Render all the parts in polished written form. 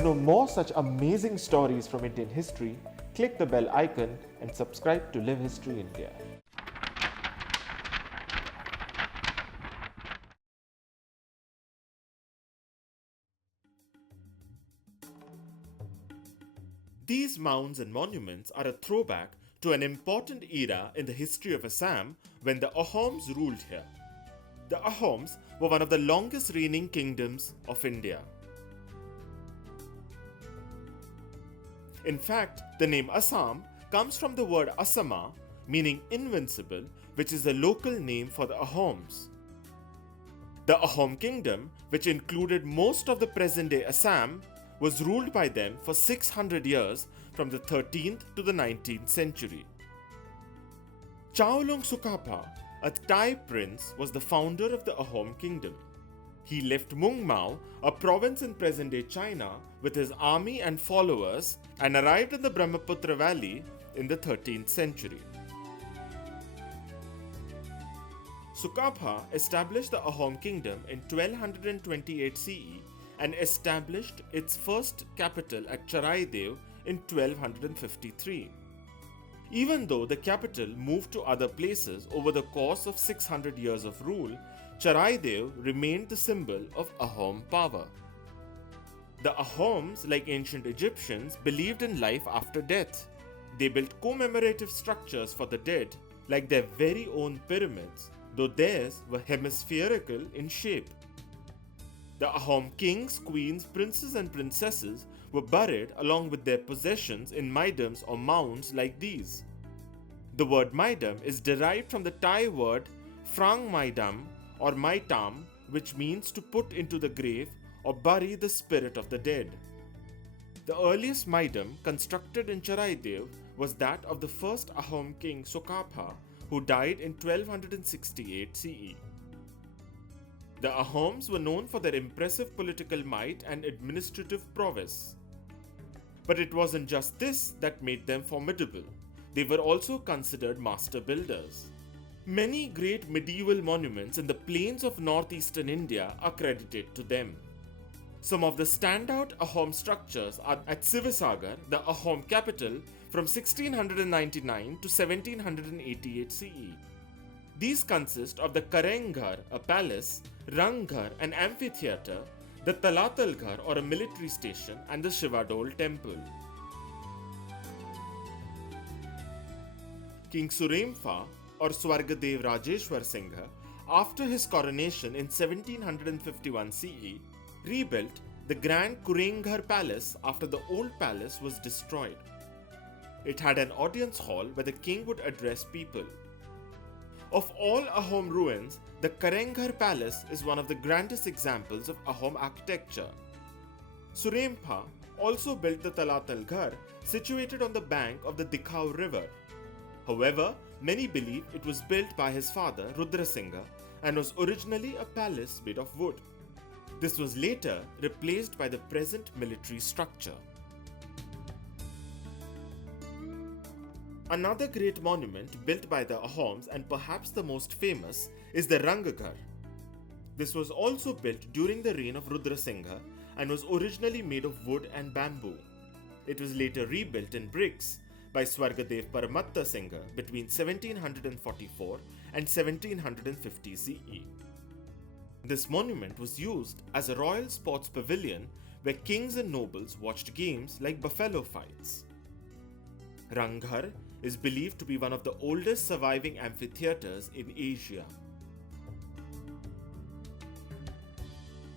To know more such amazing stories from Indian history, click the bell icon and subscribe to Live History India. These mounds and monuments are a throwback to an important era in the history of Assam when the Ahoms ruled here. The Ahoms were one of the longest reigning kingdoms of India. In fact, the name Assam comes from the word Assama, meaning invincible, which is the local name for the Ahoms. The Ahom kingdom, which included most of the present-day Assam, was ruled by them for 600 years from the 13th to the 19th century. Chaolung Sukapa, a Thai prince, was the founder of the Ahom kingdom. He left Mung Mao, a province in present-day China, with his army and followers and arrived in the Brahmaputra Valley in the 13th century. Sukapa established the Ahom kingdom in 1228 CE and established its first capital at Charaidev in 1253. Even though the capital moved to other places over the course of 600 years of rule, Charaidev remained the symbol of Ahom power. The Ahoms, like ancient Egyptians, believed in life after death. They built commemorative structures for the dead, like their very own pyramids, though theirs were hemispherical in shape. The Ahom kings, queens, princes and princesses were buried along with their possessions in maidams or mounds like these. The word maidam is derived from the Thai word frang maidam or maitam, which means to put into the grave or bury the spirit of the dead. The earliest maidam constructed in Charaidev was that of the first Ahom king Sukapa, who died in 1268 CE. The Ahoms were known for their impressive political might and administrative prowess. But it wasn't just this that made them formidable. They were also considered master builders. Many great medieval monuments in the plains of northeastern India are credited to them. Some of the standout Ahom structures are at Sivasagar, the Ahom capital, from 1699 to 1788 CE. These consist of the Karenghar, a palace, Ranghar, an amphitheatre, the Talatalghar or a military station, and the Shivadol temple. King Suremfa or Swargadev Rajeshwar Singha, after his coronation in 1751 CE, rebuilt the Grand Kurenghar Palace after the old palace was destroyed. It had an audience hall where the king would address people. Of all Ahom ruins, the Karenghar Palace is one of the grandest examples of Ahom architecture. Surempa also built the Talatalghar, situated on the bank of the Dikhau river. However, many believe it was built by his father Rudrasingha and was originally a palace made of wood. This was later replaced by the present military structure. Another great monument built by the Ahoms, and perhaps the most famous, is the Rangaghar. This was also built during the reign of Rudrasingha and was originally made of wood and bamboo. It was later rebuilt in bricks by Swargadev Paramatta Singha between 1744 and 1750 CE. This monument was used as a royal sports pavilion where kings and nobles watched games like buffalo fights. Ranghar is believed to be one of the oldest surviving amphitheatres in Asia.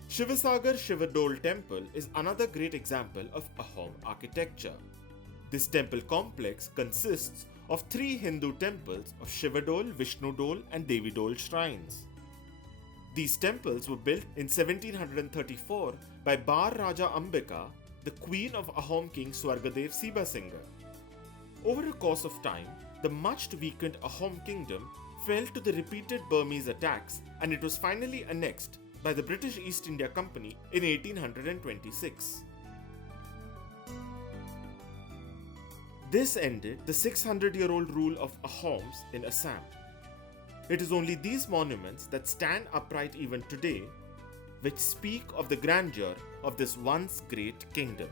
Shivasagar Shivadol Temple is another great example of Ahom architecture. This temple complex consists of 3 Hindu temples of Shivadol, Vishnudol and Devidol shrines. These temples were built in 1734 by Bar Raja Ambika, the queen of Ahom king Swargadev Siba Singha. Over a course of time, the much weakened Ahom kingdom fell to the repeated Burmese attacks, and it was finally annexed by the British East India Company in 1826. This ended the 600-year-old rule of Ahoms in Assam. It is only these monuments that stand upright even today, which speak of the grandeur of this once great kingdom.